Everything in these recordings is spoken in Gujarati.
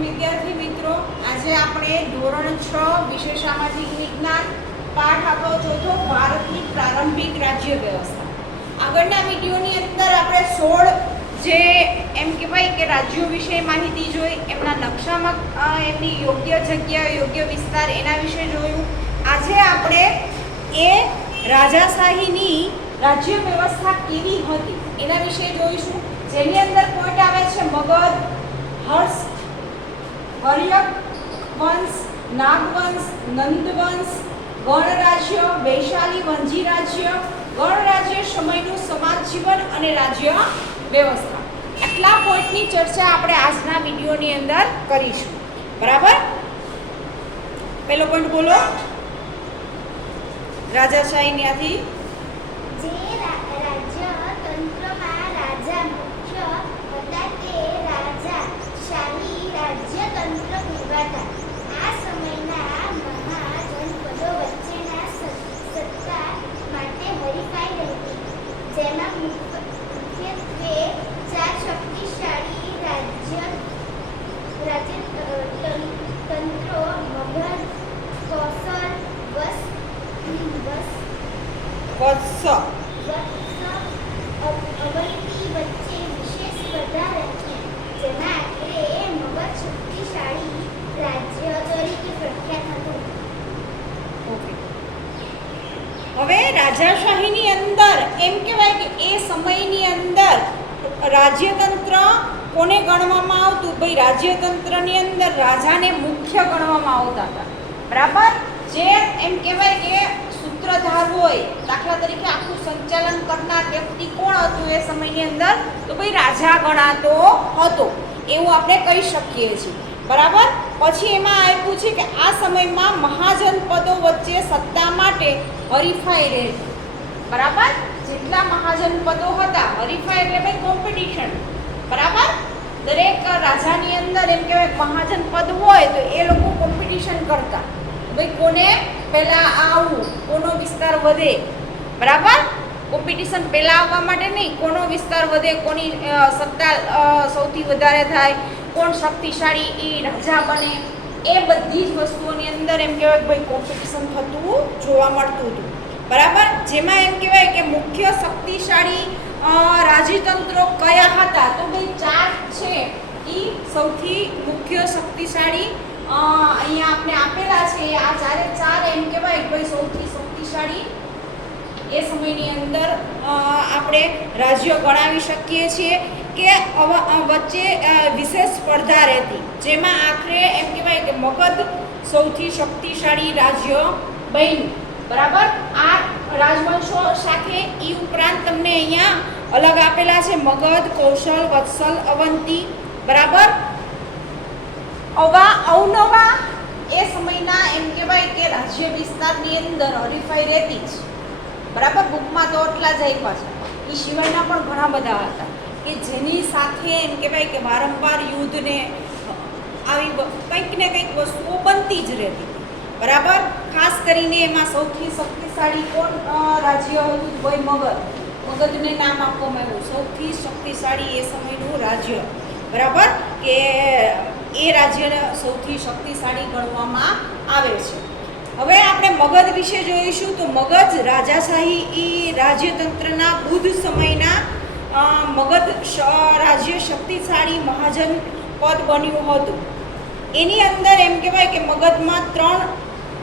વિદ્યાર્થી મિત્રો, આજે આપણે ધોરણ 6 વિષય સામાજિક વિજ્ઞાન પાઠ આપણો ચોથો ભારતની પ્રારંભિક રાજ્ય વ્યવસ્થા. આગળના વિડીયોની અંદર આપણે 16 જે એમ કહેવાય કે રાજ્યો વિશે માહિતી જોઈ, એમના નકશામાં એમની યોગ્ય જગ્યા, યોગ્ય વિસ્તાર એના વિશે જોયું. આજે આપણે એ રાજાશાહીની રાજ્ય વ્યવસ્થા કેવી હતી એના વિશે જોઈશું, જેની અંદર પોઈન્ટ આવે છે મગધ, હર્ષ, હર્યક વંશ, નાગવંશ, નંદવંશ, ગણરાજ્ય, વૈશાલી વંજી રાજ્ય, ગણરાજ્ય સમયનું સમાજ જીવન અને રાજ્ય વ્યવસ્થા. આટલા પોઈન્ટની ચર્ચા આપણે આજના વિડીયોની અંદર કરીશું. બરાબર? પહેલો પોઈન્ટ બોલો. રાજાશાહીમાંથી જે રાજ્ય તંત્રમાં રાજા મુખ્ય હતા તે રાજાશાહી રાજ્યતંત્ર કહેવાતા. આ સમયના મહાજનપદો વચ્ચેના સત્તા માટે હરીફાઈ રહેતી, જેમાં મુખ્યત્વે 4 શક્તિશાળી રાજ્યતંત્રો મગધ, કૌશલ, અવંતી વચ્ચે વિશેષ સ્પર્ધા રહી, જેમાં આખરે મગધ શક્તિશાળી રાજ્ય તરીકે પ્રખ્યાત હતું. હવે રાજાશાહીની અંદર એમ કહેવાય કે એ સમયની અંદર રાજ્યતંત્ર કોને ગણવામાં આવતું? ભાઈ રાજ્યતંત્રની અંદર રાજાને મુખ્ય ગણવામાં આવતા હતા. બરાબર? જે એમ કહેવાય કે સૂત્રધાર હોય, દાખલા તરીકે આખું સંચાલન કરનાર વ્યક્તિ કોણ હતું એ સમયની અંદર? તો ભાઈ રાજા ગણાતો હતો, એવું આપણે કહી શકીએ છીએ. બરાબર? પછી એમાં આપ્યું છે કે આ સમયમાં મહાજનપદો વચ્ચે સત્તા માટે હરીફાઈ રહેતી. બરાબર? જેટલા મહાજનપદો હતા, હરીફાઈ એટલે ભાઈ કોમ્પિટિશન. બરાબર? દરેક રાજાની અંદર એમ કહેવાય મહાજનપદ હોય તો એ લોકો કોમ્પિટિશન કરતા, ભાઈ કોને પહેલા આવવું, કોનો વિસ્તાર વધે. બરાબર? કોમ્પિટિશન પહેલા આવવા માટે નહીં, કોનો વિસ્તાર વધે, કોની સત્તા સૌથી વધારે થાય, કોણ શક્તિશાળી એ રાજા બને, એ બધી જ વસ્તુઓની અંદર એમ કહેવાય ભાઈ કોમ્પિટિશન થતું જોવા મળતું હતું. બરાબર? જેમાં એમ કહેવાય કે મુખ્ય શક્તિશાળી રાજ્યતંત્રો કયા હતા? તો ભાઈ 4 છે એ સૌથી મુખ્ય શક્તિશાળી અહીંયા આપણે આપેલા છે. આ 4 એમ કહેવાય ભાઈ સૌથી શક્તિશાળી એ સમયની અંદર આપણે રાજ્ય ગણાવી શકીએ છીએ કે વચ્ચે વિશેષ સ્પર્ધા રહેતી, જેમાં આખરે એમ કહેવાય કે મગધ સૌથી શક્તિશાળી રાજ્ય બન્યું. બરાબર? આ રાજવંશો સાથે એ ઉપરાંત તમને અહીંયા અલગ આપેલા છે મગધ, કૌશલ, વત્સલ, અવંતી. બરાબર? અવનવા એ સમયના એમ કહેવાય કે રાજ્ય વિસ્તારની અંદર હરીફાઈ રહેતી જ. બરાબર? બુકમાં તો એટલા જ આપ્યા છે, એ સિવાયના પણ ઘણા બધા હતા કે જેની સાથે એમ કહેવાય કે વારંવાર યુદ્ધને આવી કંઈક ને કંઈક વસ્તુઓ બનતી જ રહેતી. બરાબર? ખાસ કરીને એમાં સૌથી શક્તિશાળી કોણ રાજ્ય હતું? ભાઈ મગધ. મગધને નામ આપવામાં આવ્યું સૌથી શક્તિશાળી એ સમયનું રાજ્ય. બરાબર? કે એ રાજ્યને સૌથી શક્તિશાળી ગણવામાં આવે છે. હવે આપણે મગધ વિશે જોઈશું. તો મગધ રાજાશાહી એ રાજ્યતંત્રના બુદ્ધ સમયના મગધ રાજ્ય શક્તિશાળી મહાજન પદ બન્યું હતું. એની અંદર એમ કહેવાય કે મગધમાં 3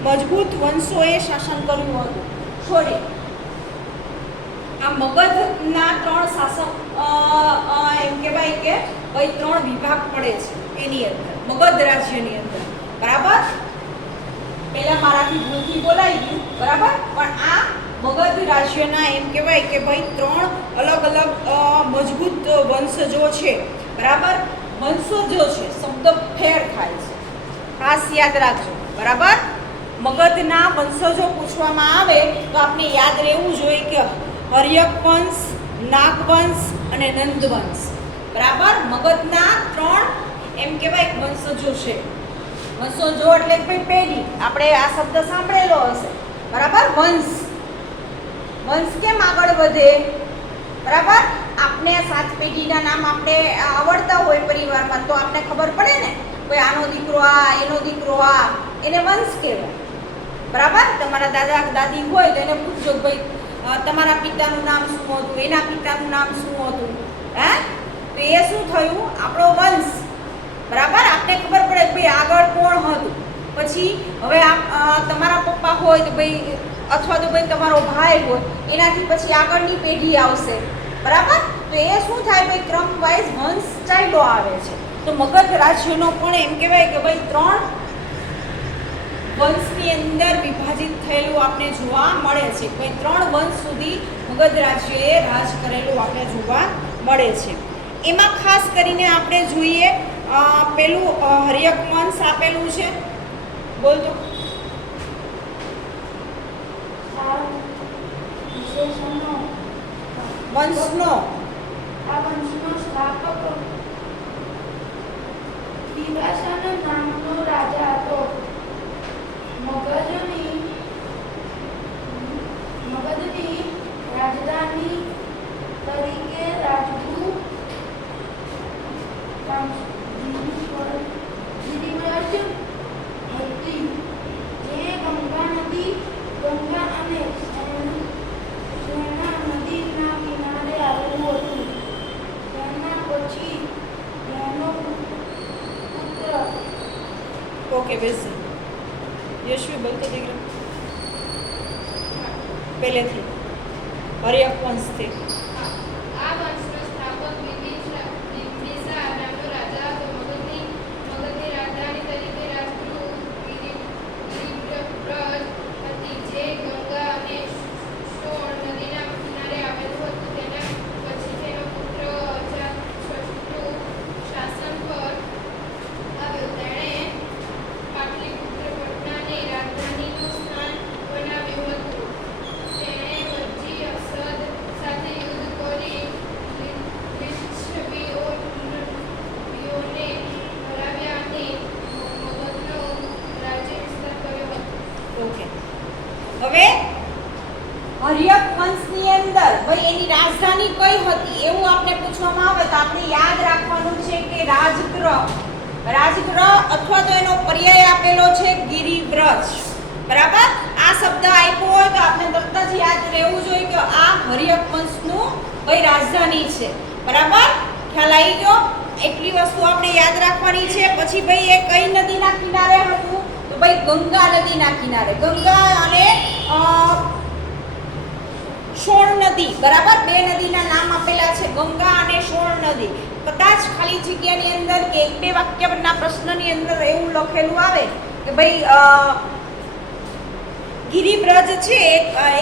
મજબૂત વંશોએ શાસન કર્યું હતું. સોરી, આ મગધના 3 શાસક એમ કહેવાય કે ભાઈ 3 વિભાગ પડે છે એની અંદર, મગધ રાજ્યની અંદર. બરાબર? પહેલા મારાથી ભૂલથી બોલાઈ ગયું. બરાબર? પણ આ મગધ રાજ્યના એમ કહેવાય કે ભાઈ 3 અલગ અલગ મજબૂત વંશજો છે. બરાબર? વંશજો છે, શબ્દ ફેર થાય છે, ખાસ યાદ રાખજો. બરાબર? મગધના વંશજો પૂછવામાં આવે તો આપણે યાદ રહેવું જોઈએ કે હર્યક વંશ, નાગવંશ અને નંદવંશ. બરાબર? મગધના 3 એમ કહેવાય વંશજો છે. વંશજો એટલે ભાઈ પેઢી, આપણે આ શબ્દ સાંભળેલો હશે. બરાબર? વંશ કેમ આગળ વધે? બરાબર? આપણે 7 પેઢીના નામ આપણે આવડતા હોય પરિવારમાં તો આપણે ખબર પડે ને ભાઈ આનો દીકરો આ, એનો દીકરો આ, એને વંશ કહેવાય. બરાબર? તમારા દાદા દાદી હોય તો એને પૂછજો કે ભાઈ તમારા પિતાનું નામ શું હતું, એના પિતાનું નામ શું હતું, હે? તો એ શું થયું? આપણો વંશ. બરાબર? આપણે ખબર પડે કે ભાઈ આગળ કોણ હતું. પછી હવે તમારા પપ્પા હોય તો ભાઈ, અથવા તો ભાઈ તમારો ભાઈ હોય, એનાથી પછી આગળની પેઢી આવશે. બરાબર? તો એ શું થાય ભાઈ, ક્રમ વાઇઝ વંશ ચાલ્યો આવે છે. તો મગધ રાજ્યનો પણ એમ કહેવાય કે ભાઈ 3 વંશની અંદર વિભાજિત થયેલું આપણે જોવા મળે છે. ભાઈ 3 વંશ સુધી મગધ રાજ્યએ રાજ કરેલું આપણે જોવા મળે છે. એમાં ખાસ કરીને આપણે જોઈએ પેલું હર્યક વંશ આપેલું છે. બોલ તો. વંશનો સ્થાપક દિવાસન નામનો રાજા હતો. મગધની રાજધાની તરીકે રાજદૂત ગિરિવ્રજ હતી, જે ગંગા અને સેના નદીના કિનારે આવેલું હતું. તેના પછી તેનો પુત્ર ઓકે બેસ. યશવી બોલતો દીકરા પહેલેથી હર્યક વંશથી. આ વંશનો સ્થાપક બિંબિસાર નામનો રાજા હતો. મગધની રાજધાની તરીકે રાજદૂત ગિરિવ્રજ હતી, જે ગંગા અને સોણ નદીના કિનારે આવેલું હતું. તેના પછી તેનો પુત્ર અજાતશત્રુ શાસન પર આવ્યો. તેણે પાટલીપુત્ર પટનાને રાજધાનીનું સ્થાન બનાવ્યું હતું. તેણે વજ્જી અસદ સાથે યુદ્ધ કરી લીચ્છવીઓને હરાવ્યા અને મગધનો રાજ્ય વિસ્તાર કર્યો હતો. ઓકે. હવે હર્યક વંશની અંદર ભાઈ એની રાજધાની કઈ હતી એવું આપણે પૂછવામાં આવે તો આપણે યાદ રાખવાનું છે કે રાજગૃહ અથવા તો એનો પર્યાય આપેલો છે ગિરિવ્રજ. બરાબર? આ શબ્દ આપ્યો હોય તો આપણે તરત જ યાદ રહેવું જોઈએ કે આ હર્યક વંશનું ભાઈ રાજધાની છે. બરાબર? ખ્યાલ આવી ગયો? એટલી વસ્તુ આપણે યાદ રાખવાની છે. પછી ભાઈ એ કઈ નદીના કિનારે હતું? તો ભાઈ ગંગા નદીના કિનારે. ગંગા અને સોણ નદી. બરાબર? 2 નદીના નામ આપેલા છે, ગંગા અને સોણ નદી. કદાચ ખાલી જગ્યાની અંદર કે 1-2 વાક્યના પ્રશ્નની અંદર એવું લખેલું આવે કે ભાઈ ગિરિવ્રજ છે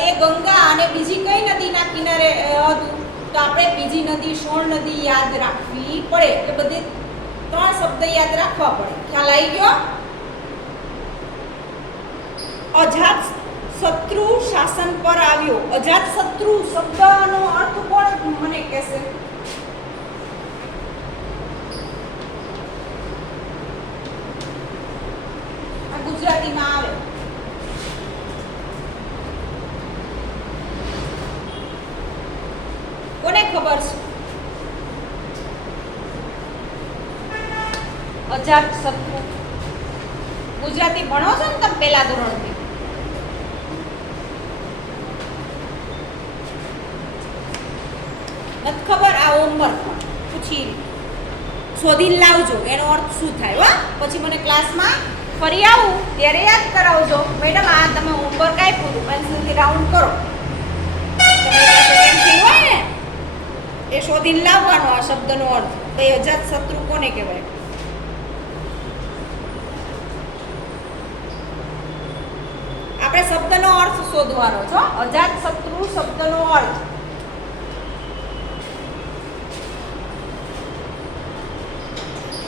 એ ગંગા અને બીજી કઈ નદીના કિનારે હતું? તો આપણે બીજી નદી સોણ નદી યાદ રાખવી પડે. એટલે બધી 3 શબ્દ યાદ રાખવા પડે. ખ્યાલ આવી ગયો? અજાતશત્રુ શાસન પર આવ્યો. અજાતશત્રુ શબ્દનો અર્થ કોણ મને કહેશે? આ ગુજરાતીમાં આવે. કોને ખબર છે? અજાતશત્રુ ગુજરાતી ભણો છો ને તમે પહેલા ધોરણથી? નથી ખબર? આ હોમવર્ક પૂછી શોધીને લાવજો એનો અર્થ શું થાય. હો પછી મને ક્લાસમાં ફરી આવું ત્યારે યાદ કરાવજો. મેડમ આ તમે હોમવર્ક આપ્યું હતું, પેન્સિલથી રાઉન્ડ કરો. તમારી પાસે પેન્સિલ હોય ને એ શોધીને લાવવાનો આ શબ્દનો અર્થ. તો એ અજાતશત્રુ કોને કહેવાય? આપણે શબ્દનો અર્થ શોધવાનો છે. અજાતશત્રુ શબ્દનો અર્થ.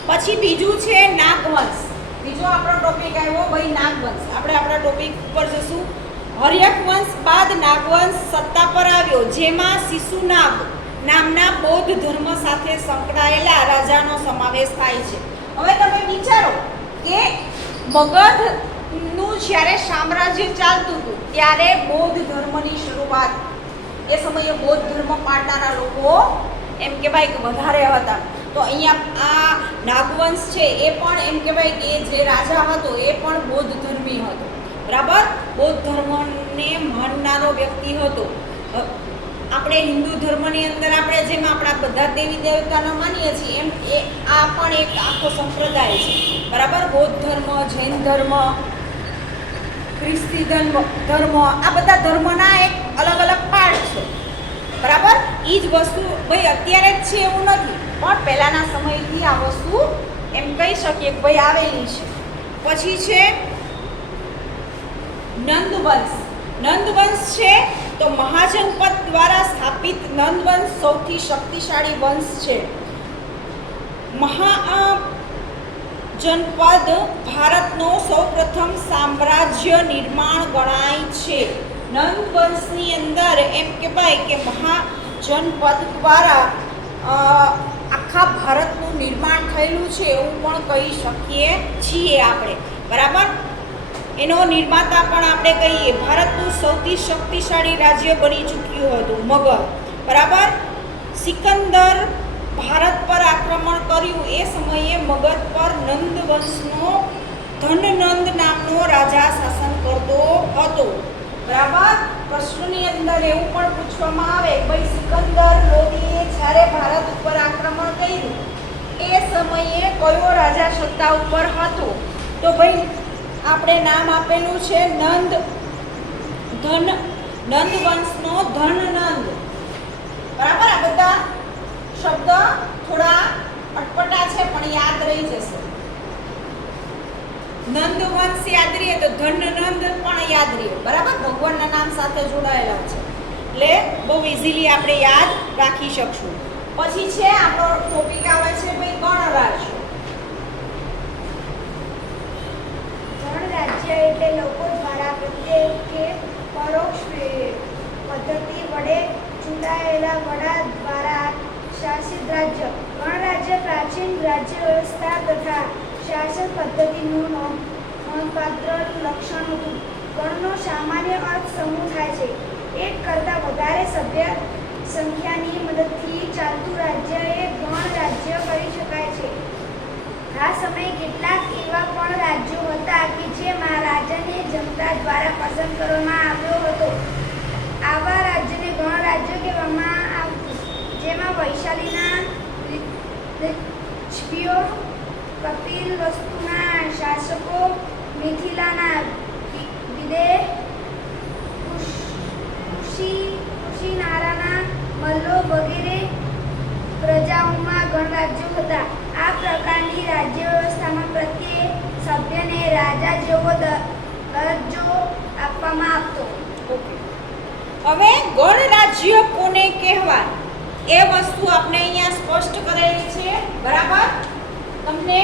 પછી બીજું છે નાગવંશ. બીજો આપણો ટોપિક આવ્યો ભાઈ નાગવંશ. આપણે આપણા ટોપિક ઉપર જશું. હર્યક વંશ બાદ નાગવંશ સત્તા પર આવ્યો, જેમાં શિશુનાગ નામના બૌદ્ધ ધર્મ સાથે સંકળાયેલા રાજાનો સમાવેશ થાય છે. હવે તમે વિચારો કે મગધનું જ્યારે સામ્રાજ્ય ચાલતું હતું ત્યારે બૌદ્ધ ધર્મની શરૂઆત. એ સમયે બૌદ્ધ ધર્મ પાળનારા લોકો એમ કહેવાય કે વધારે હતા. તો અહીંયા આ નાગવંશ છે એ પણ એમ કહેવાય કે જે રાજા હતો એ પણ બૌદ્ધ ધર્મી હતો, બરાબર. બૌદ્ધ ધર્મને માનનારો વ્યક્તિ હતો. આપણે હિન્દુ ધર્મની અંદર આપણે જેમ આપણા બધા દેવી દેવતાને માનીએ છીએ એમ એ આ પણ એક આખો સંપ્રદાય છે, બરાબર. બૌદ્ધ ધર્મ, જૈન ધર્મ, ખ્રિસ્તી ધર્મ આ બધા ધર્મના એક અલગ અલગ પાર્ટ છે, બરાબર. એ જ વસ્તુ ભાઈ અત્યારે જ છે એવું નથી, પણ પહેલાંના સમયથી આ વસ્તુ એમ કહી શકીએ કે ભાઈ આવેલી છે. પછી છે નંદવંશ. નંદવંશ છે તો મહાજનપદ દ્વારા સ્થાપિત નંદવંશ સૌથી શક્તિશાળી વંશ છે. મહાજનપદ ભારતનો સૌપ્રથમ સામ્રાજ્ય નિર્માણ ગણાય છે. નંદવંશની અંદર એમ કહેવાય કે મહાજનપદ દ્વારા આખા ભારતનું નિર્માણ થયેલું છે એવું પણ કહી શકીએ છીએ આપણે, બરાબર. એનો નિર્માતા પણ આપણે કહીએ. ભારતનું સૌથી શક્તિશાળી રાજ્ય બની ચૂક્યું હતું મગધ, બરાબર. સિકંદર ભારત પર આક્રમણ કર્યું એ સમયે મગધ પર નંદવંશનો ધનનંદ નામનો રાજા શાસન કરતો હતો, બરાબર. પ્રશ્નની અંદર એવું પણ પૂછવામાં આવે ભાઈ સિકંદર લોદીએ જ્યારે ભારત ઉપર આક્રમણ કર્યું એ સમયે કયો રાજા સત્તા ઉપર હતો? તો ભાઈ આપણે નામ આપેલું છે નંદવંશનો ધનનંદ, બરાબર. આ બધા શબ્દ થોડા અટપટા છે પણ યાદ રહી જશે. નંદવંશ યાદ રહીએ તો ધનનંદ પણ યાદ રહે, બરાબર. ભગવાનના નામ સાથે જોડાયેલા છે એટલે બહુ ઇઝીલી આપણે યાદ રાખી શકશું. પછી છે આપણો ટોપિક આવે છે ભાઈ ગણરાજ્ય. ગણરાજ્ય એટલે લોકો દ્વારા પ્રત્યેક કે પરોક્ષ પદ્ધતિ વડે ચૂંટાયેલા વડા દ્વારા શાસિત રાજ્ય. ગણરાજ્ય પ્રાચીન રાજ્ય વ્યવસ્થા તથા શાસન પદ્ધતિનું નોંધપાત્ર લક્ષણ હતું. ગણનો સામાન્ય અર્થ સમૂહ થાય છે. એક કરતાં વધારે સભ્ય સંખ્યાની મદદથી ચાલતું રાજ્ય એ ગણરાજ્ય કહી શકાય છે. આ સમયે કેટલાક એવા પણ રાજ્યો હતા કે જેમાં રાજાને જનતા દ્વારા પસંદ કરવામાં આવ્યો હતો. આવા રાજ્યને ગણરાજ્ય કહેવામાં આવતું, જેમાં વૈશાલીના લિચ્છવીઓ, કપિલવસ્તુના શાસકો, મિથિલાના વિદેહ, કુશીનારાના મલ્લો વગેરે પ્રજાઓમાં ગણરાજ્યો હતા. આ પ્રકારની રાજ્ય વ્યવસ્થામાં પ્રત્યેક સભ્યને રાજા જેવો દરજ્જો આપવામાં આવતો. હવે ગણરાજ્ય કોને કહેવાય એ વસ્તુ આપણે અહીંયા સ્પષ્ટ કરેલી છે, બરાબર. તમને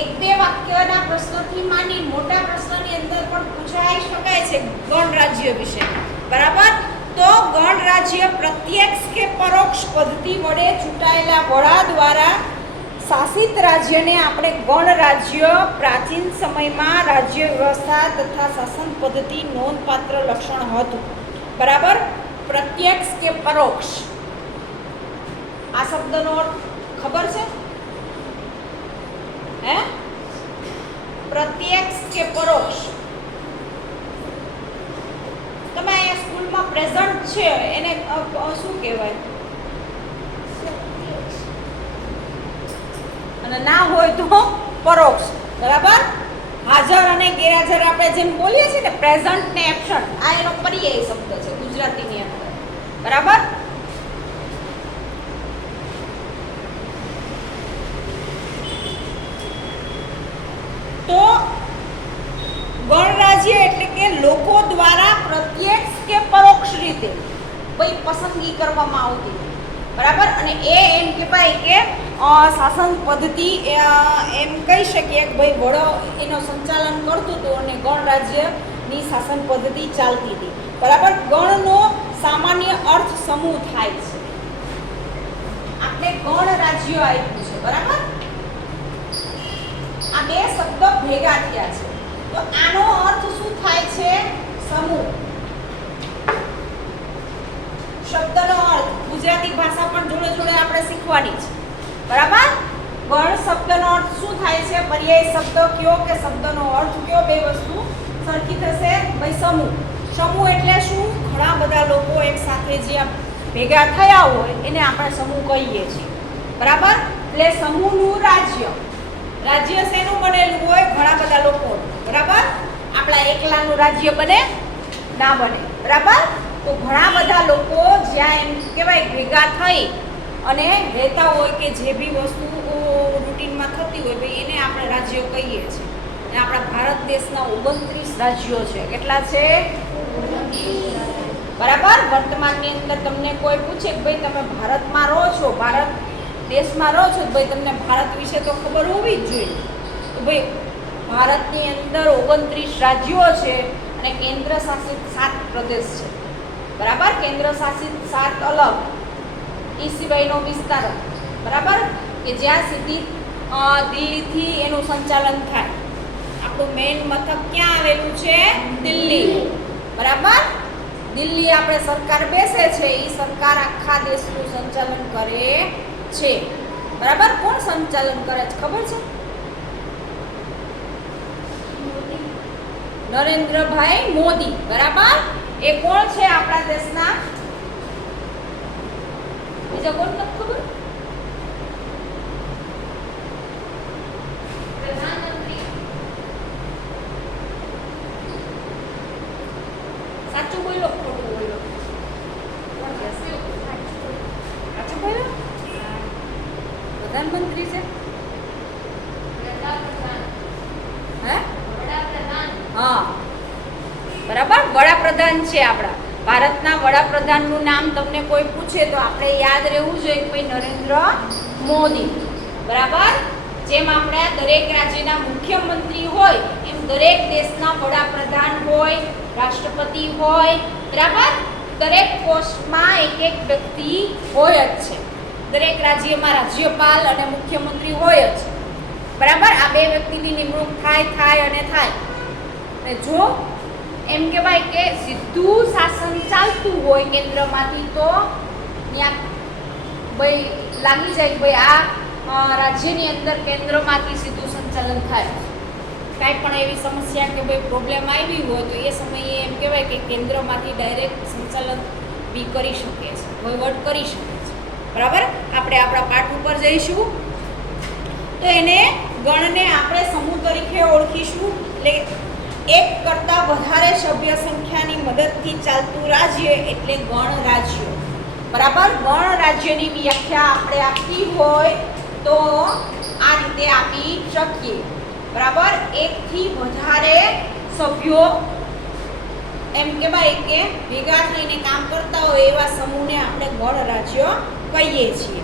એક બે વાક્યના પ્રશ્નોથી માંડી મોટા પ્રશ્નની અંદર પણ પૂછાઈ શકાય છે ગણરાજ્ય વિશે, બરાબર. તો ગણરાજ્ય પ્રત્યક્ષ કે પરોક્ષ પદ્ધતિ વડે ચૂંટાયેલા વડા દ્વારા શાસિત રાજ્યને આપણે ગણરાજ્ય. પ્રાચીન સમયમાં રાજ્ય વ્યવસ્થા તથા શાસન પદ્ધતિ નોંધપાત્ર લક્ષણ હતું, બરાબર. પ્રત્યક્ષ કે પરોક્ષ આ શબ્દનો અર્થ ખબર છે? હે? પ્રત્યક્ષ કે પરોક્ષ? તમે અહીંયા સ્કૂલમાં પ્રેઝન્ટ છે એને શું કહેવાય? અને ના હોય તો પરોક્ષ, બરાબર. હાજર અને ગેરહાજર આપણે જેમ બોલીએ છીએ ને પ્રેઝન્ટ ને એબ્સન્ટ, આ એનો પર્યાય શબ્દ છે ગુજરાતીની અંદર, બરાબર. તો ગણરાજ્ય એટલે કે લોકો દ્વારા પ્રત્યક્ષ કે પરોક્ષ રીતે કોઈ પસંદગી કરવામાં આવતી, બરાબર. અને એ એમ કહેવાય કે શાસન પદ્ધતિ એમ કહી શકીએ કે ભાઈ વડો એનો સંચાલન કરતું હતું અને ગણરાજ્યની શાસન પદ્ધતિ ચાલતી હતી, બરાબર. ગણનો સામાન્ય અર્થ સમૂહ થાય છે. આપણે ગણરાજ્ય આપ્યું છે, બરાબર. આ બે શબ્દ ભેગા થયા છે તો આનો અર્થ શું થાય છે? સમૂહ. શબ્દનો અર્થ ગુજરાતી ભાષા પણ જોડે જોડે આપણે શીખવાની છે. બરાબર. ગણ શબ્દનો અર્થ શું થાય છે? પર્યાય શબ્દ કયો કે શબ્દનો અર્થ કયો, બે વસ્તુ સરખી થશે. ભાઈ સમૂહ. સમૂહ એટલે શું? ઘણા બધા લોકો એક સાથે જે ભેગા થયા હોય એને આપણે સમૂહ કહીએ છીએ. બરાબર. એટલે સમૂહનું રાજ્ય. રાજ્ય શેનું બનેલું હોય? ઘણા બધા લોકોનું. બરાબર. આપણા એકલાનું રાજ્ય બને ના બને. બરાબર. તો ઘણા બધા લોકો જ્યાં એમ કહેવાય ભેગા થઈ અને રહેતા હોય કે જે બી વસ્તુ રૂટીનમાં થતી હોય ભાઈ એને આપણે રાજ્ય કહીએ છીએ. અને આપણા ભારત દેશના 29 રાજ્યો છે. કેટલા છે? બરાબર. વર્તમાનની અંદર તમને કોઈ પૂછે કે ભાઈ તમે ભારતમાં રહો છો, ભારત દેશમાં રહો છો, ભાઈ તમને ભારત વિશે તો ખબર હોવી જ જોઈએ. તો ભાઈ ભારતની અંદર 29 રાજ્યો છે અને કેન્દ્ર શાસિત 7 પ્રદેશ છે. બરાબર. કેન્દ્ર શાસિત 7 અલગ, એ સિવાયનો વિસ્તાર. બરાબર. કે જ્યાં સીધી દિલ્હીથી એનું સંચાલન થાય. આપણું મેઇન મથક ક્યાં આવેલું છે? દિલ્હી. બરાબર. દિલ્હી આપણે સરકાર બેસે છે, એ સરકાર આખા દેશનું સંચાલન કરે છે. બરાબર. કોણ સંચાલન કરે છે ખબર છે? નરેન્દ્રભાઈ મોદી. બરાબર. એ કોણ છે આપણા દેશના? બીજા કોણ નથી ખબર? પ્રધાનમંત્રી. સાચું બોલો ખોટું બોલો? કોણ કહેશે? સાચું બોલો? પ્રધાનમંત્રી છે. વડાપ્રધાન. હે? વડાપ્રધાન. હા. બરાબર. વડાપ્રધાન છે આપણા ભારતના. વડાપ્રધાનનું નામ તમને કોઈ પૂછે તો આપણે યાદ રહેવું જોઈએ કે ભાઈ નરેન્દ્ર મોદી. બરાબર. જેમ આપણે દરેક રાજ્યના મુખ્યમંત્રી હોય એમ દરેક દેશના વડાપ્રધાન હોય, રાષ્ટ્રપતિ હોય. બરાબર. દરેક પોસ્ટમાં એક વ્યક્તિ હોય જ છે. દરેક રાજ્યમાં રાજ્યપાલ અને મુખ્યમંત્રી હોય જ. બરાબર. આ બે વ્યક્તિની નિમણૂક થાય અને અને જો એમ કહેવાય કે સીધું શાસન ચાલતું હોય કેન્દ્રમાંથી તો ત્યાં ભાઈ લાગી જાય કે ભાઈ આ રાજ્યની અંદર કેન્દ્રમાંથી સીધું સંચાલન થાય. કાંઈ પણ એવી સમસ્યા કે ભાઈ પ્રોબ્લેમ આવી હોય તો એ સમયે એમ કહેવાય કે કેન્દ્રમાંથી ડાયરેક્ટ સંચાલન બી કરી શકે છે, વહીવટ કરી શકે છે. બરાબર. આપણે આપણા પાઠ ઉપર જઈશું તો એને ગણને આપણે સમૂહ તરીકે ઓળખીશું. એટલે એક કરતાં વધારે સભ્ય સંખ્યાની મદદથી ચાલતું રાજ્ય એટલે ગણ રાજ્ય. બરાબર. ગણ રાજ્યની વ્યાખ્યા આપણે આપવી હોય તો આ રીતે આપી શકીએ. બરાબર. એકથી વધારે સભ્યો એમ કહેવાય કે ભેગા થઈને કામ કરતા હોય એવા સમૂહને આપણે ગણ રાજ્ય કહીએ છીએ.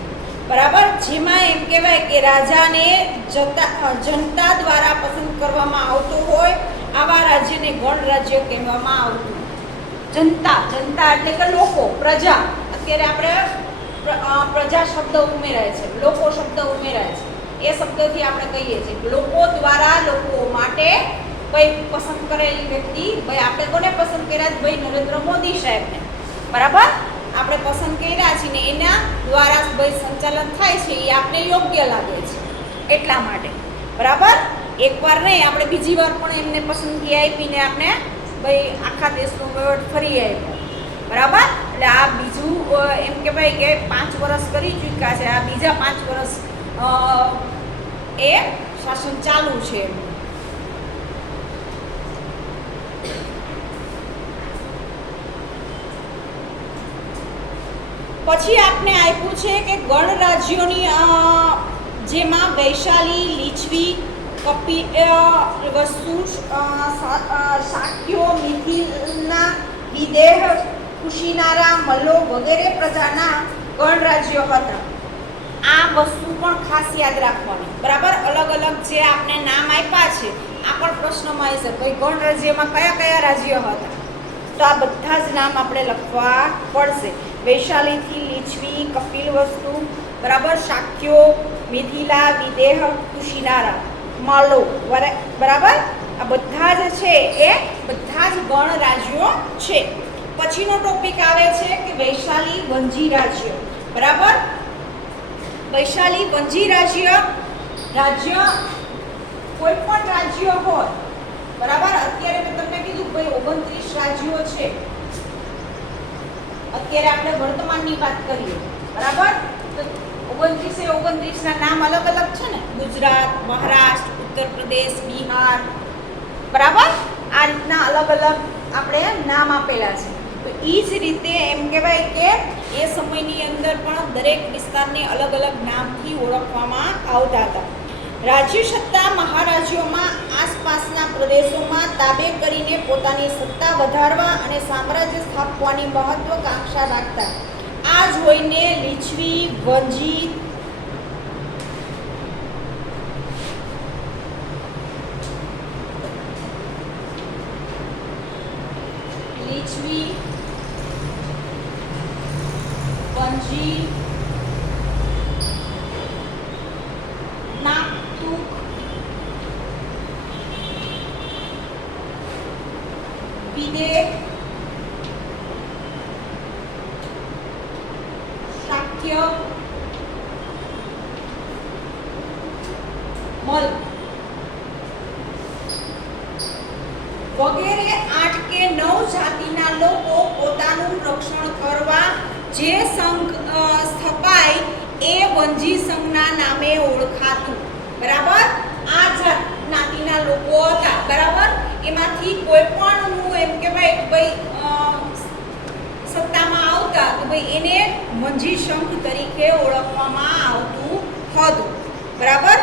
બરાબર. જેમાં એમ કહેવાય કે રાજાને જનતા દ્વારા પસંદ કરવામાં આવતો હોય આવા રાજ્યને ગણ રાજ્ય કહેવામાં આવતું. જનતા એટલે કે લોકો, પ્રજા. અત્યારે આપણે પ્રજા શબ્દ ઉમેરાય છે, લોકો શબ્દ ઉમેરાય છે. એ શબ્દથી આપણે કહીએ છીએ લોકો દ્વારા, લોકો માટે ભાઈ પસંદ કરેલી વ્યક્તિ. ભાઈ આપણે કોને પસંદ કર્યા? ભાઈ નરેન્દ્ર મોદી સાહેબને. બરાબર. આપણે પસંદ કર્યા છીએ ને એના દ્વારા ભાઈ સંચાલન થાય છે એ આપણે યોગ્ય લાગે છે એટલા માટે. બરાબર. એકવાર નહીં, આપણે બીજી વાર પણ એમને પસંદગી આપીને આપણે ભાઈ આખા દેશનો વહીવટ ફરી આવ્યો. બરાબર. એટલે આ બીજું એમ કહેવાય કે 5 વર્ષ કરી ચૂક્યા છે. આ બીજા 5 વર્ષ એ શાસન ચાલુ છે. પછી આપને આપ્યું છે કે ગણ રાજ્યોની જેમાં વૈશાલી, લીછવી, કપિલવસ્તુ, શાક્યો, મિથિલા, વિદેહ, કુશીનારા, મલ્લો વગેરે પ્રજાના ગણ રાજ્યો હતા. આ વસ્તુ પણ ખાસ યાદ રાખવાની. બરાબર. અલગ અલગ જે આપણે નામ આપ્યા છે આ પણ પ્રશ્નમાં આવી શકે ભાઈ ગણ રાજ્યમાં કયા કયા રાજ્યો હતા. તો આ બધા જ નામ આપણે લખવા પડશે. વૈશાલીથી લીછવી, કપિલવસ્તુ, બરાબર, શાક્યો, મિથિલા, વિદેહ, કુશીનારા, માલો. બરાબર. આ બધા જ છે એ બધા જ ગણ રાજ્યો છે. પછીનો ટોપિક આવે છે કે વૈશાલી વંજી રાજ્ય. બરાબર. વૈશાલી વંજી રાજ્ય કોઈ પણ રાજ્ય હોય, બરાબર. અત્યારે મેં તમને કીધું ભાઈ 29 રાજ્યો છે. અત્યારે આપણે વર્તમાનની વાત કરીએ, બરાબર. તો 29 ના નામ અલગ અલગ છે ને, ગુજરાત, મહારાષ્ટ્ર, ઉત્તર પ્રદેશ, બિહાર, બરાબર. આ રીતના અલગ અલગ આપણે નામ આપેલા છે. તો એ જ રીતે એમ કહેવાય કે એ સમયની અંદર પણ દરેક વિસ્તારને અલગ અલગ નામથી ઓળખવામાં આવતા હતા. રાજ્ય સત્તા મહારાજ્યોમાં આસપાસના પ્રદેશોમાં તાબે કરીને પોતાની સત્તા વધારવા અને સામ્રાજ્ય સ્થાપવાની મહત્વાકાંક્ષા રાખતા. આ જોઈને લીછવી, વંજી, વંજી, નાગતુક, વિદેહ, શાક્ય, મલ વગેરે 8 કે 9 જાતિના લોકો પોતાનું રક્ષણ કરવા જે સંઘ સ્થપાય એ વંજી સંઘના નામે ઓળખાતું, બરાબર. આ જ્ઞાતિના લોકો હતા, બરાબર. એમાંથી કોઈ પણ હું એમ કહેવાય કે ભાઈ સત્તામાં આવતા તો ભાઈ એને વંજી સંઘ તરીકે ઓળખવામાં આવતું હતું, બરાબર.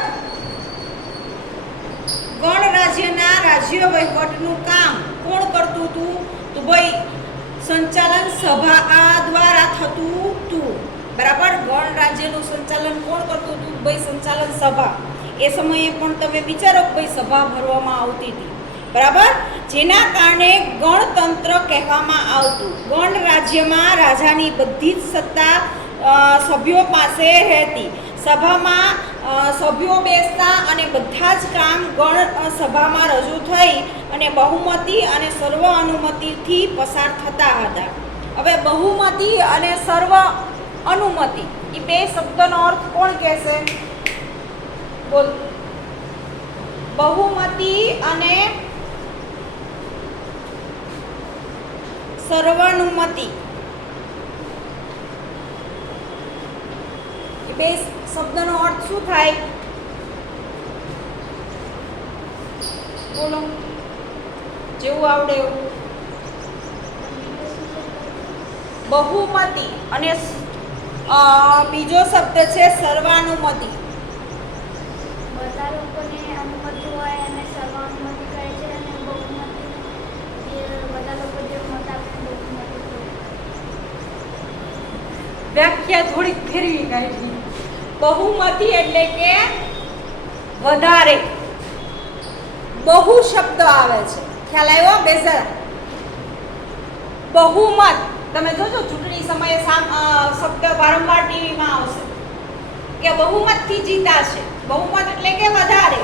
ગણરાજ્યના રાજ્ય વહીવટનું કામ કોણ કરતું હતું? તો ભાઈ સંચાલન સભા દ્વારા થતું હતું, બરાબર. ગણરાજ્યનું સંચાલન કોણ કરતું હતું? ભાઈ સંચાલન સભા. એ સમયે પણ તમે વિચારો કે ભાઈ સભા ભરવામાં આવતી હતી, બરાબર. જેના કારણે ગણતંત્ર કહેવામાં આવતું. ગણરાજ્યમાં રાજાની બધી જ સત્તા સભ્યો પાસે રહેતી. સભામાં સભ્યો બેસતા અને બધા જ કામ ગણ સભામાં રજૂ થઈ અને બહુમતી અને સર્વ અનુમતિથી પસાર થતા હતા. હવે બહુમતી અને સર્વ અનુમતિ એ બે શબ્દનો અર્થ કોણ કહેશે? બોલ. બહુમતી અને સર્વાનુમતિ એ બે શબ્દનો અર્થ શું થાય? બોલો, જેવું આવડે એવું. બહુમતી અને બીજો શબ્દ છે સર્વાનુમતિ. બધા લોકોને અનુમતિ હોય અને સર્વાનુમતિ કહે છે, અને બહુમતી જે બધા લોકો જે મત આપે બહુમતી કહે. વ્યાખ્યા થોડીક ફેરવી કાઢી. બહુમતી એટલે કે વધારે. બહુ શબ્દ આવે છે, ખ્યાલ આવ્યો? બેઝર બહુમત. તમે જોજો ચૂંટણી સમયે શબ્દ વારંવાર ટીવીમાં આવશે કે બહુમતથી જીતાશે. બહુમત એટલે કે વધારે,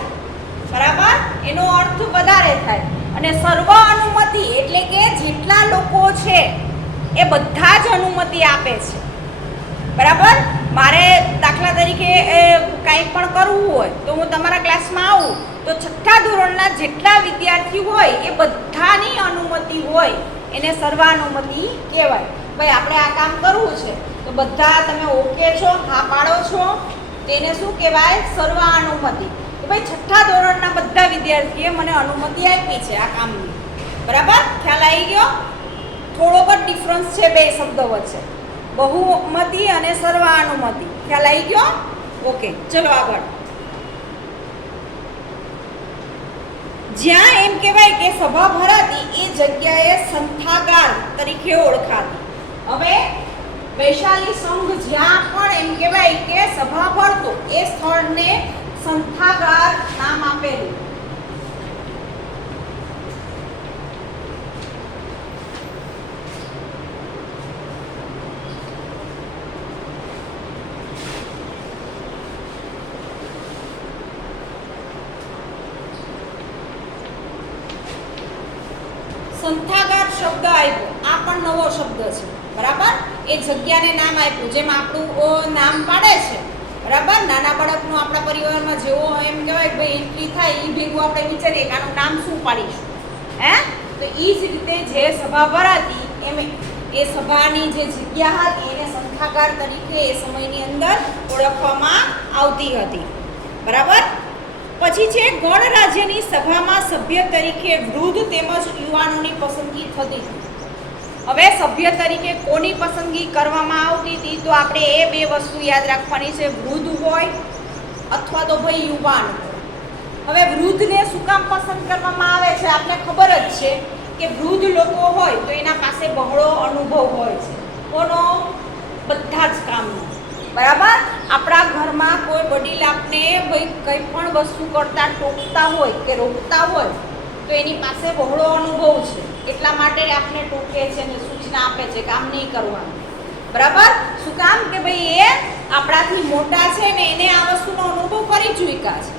બરાબર. એનો અર્થ વધારે થાય. અને સર્વ અનુમતિ એટલે કે જેટલા લોકો છે એ બધા જ અનુમતિ આપે છે, બરાબર. મારે દાખલા તરીકે કંઈ પણ કરવું હોય તો હું તમારા ક્લાસમાં આવું તો 6થા ધોરણના જેટલા વિદ્યાર્થી હોય એ બધાની અનુમતિ હોય એને સર્વાનુમતિ કહેવાય. ભાઈ આપણે આ કામ કરવું છે તો બધા તમે ઓકે છો, હા પાડો છો, તેને શું કહેવાય? સર્વાનુમતિ. કે ભાઈ 6થા ધોરણના બધા વિદ્યાર્થીએ મને અનુમતિ આપી છે આ કામની, બરાબર. ખ્યાલ આવી ગયો? થોડોક જ ડિફરન્સ છે બે શબ્દો વચ્ચે, બહુમતી અને સર્વાનુમતિ. ખ્યાલ આવી ગયો? ઓકે, ચલો આગળ. જ્યાં એમ કહેવાય કે સભા ભરાતી એ જગ્યાએ સંથાગાર તરીકે ઓળખાતી. હવે વૈશાલી સંઘ જ્યાં પણ એમ કહેવાય કે સભા ભરતો એ સ્થળને સંથાગાર નામ આપેલું. સંથાગાર શબ્દ આવ્યો, આ પણ નવો શબ્દ છે, બરાબર. એ જગ્યાને નામ આપ્યું, જેમ આપણું નામ પાડે છે, બરાબર. જેવો એમ કહેવાય કે ભાઈ એન્ટ્રી થાય એ ભેગું આપણે વિચારીએ કે આનું નામ શું પાડીશું, હે? તો એ જ રીતે જે સભા ભરાતી એમ એ સભાની જે જગ્યા હતી એને સંખ્યાગાર તરીકે એ સમયની અંદર ઓળખવામાં આવતી હતી, બરાબર. પછી છે ગણરાજ્યની સભામાં સભ્ય તરીકે વૃદ્ધ તેમજ યુવાનોની પસંદગી થતી હતી. હવે સભ્ય તરીકે કોની પસંદગી કરવામાં આવતી હતી? તો આપણે એ બે વસ્તુ યાદ રાખવાની છે, વૃદ્ધ હોય અથવા તો ભાઈ યુવાન હોય. હવે વૃદ્ધને શું કામ પસંદ કરવામાં આવે છે? આપને ખબર જ છે કે વૃદ્ધ લોકો હોય તો એના પાસે બહોળો અનુભવ હોય છે. કોનો? બધા જ કામનો, બરાબર. આપણા ઘરમાં કોઈ વડીલ આપને ભાઈ કંઈ પણ વસ્તુ કરતા ટોકતા હોય કે રોકતા હોય તો એની પાસે બહોળો અનુભવ છે, એટલા માટે આપને ટોકે છે અને સૂચના આપે છે કામ નહીં કરવાનું, બરાબર. શું કામ? કે ભાઈ એ આપણાથી મોટા છે ને એને આ વસ્તુનો અનુભવ કરી ચૂક્યા છે,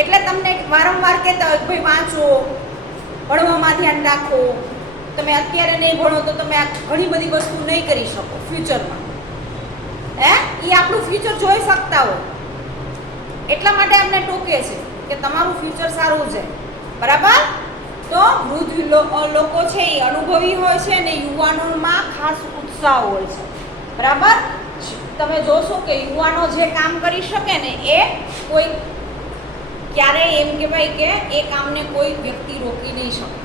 એટલે તમને વારંવાર કહેતા હોય ભાઈ વાંચો, ભણવામાં ધ્યાન રાખો, તમે અત્યારે નહીં ભણો તો તમે આ ઘણી બધી વસ્તુ નહીં કરી શકો ફ્યુચરમાં, હે? એ આપણું ફ્યુચર જોઈ શકતા હોય, એટલા માટે અમને ટોકે છે કે તમારું ફ્યુચર સારું છે, બરાબર. તો વૃદ્ધ લોકો છે એ અનુભવી હોય છે અને યુવાનોમાં ખાસ ઉત્સાહ હોય છે, બરાબર. તમે જોશો કે યુવાનો જે કામ કરી શકે ને એ કોઈ ક્યારેય એમ કહેવાય કે એ કામને કોઈ વ્યક્તિ રોકી નહીં શકે.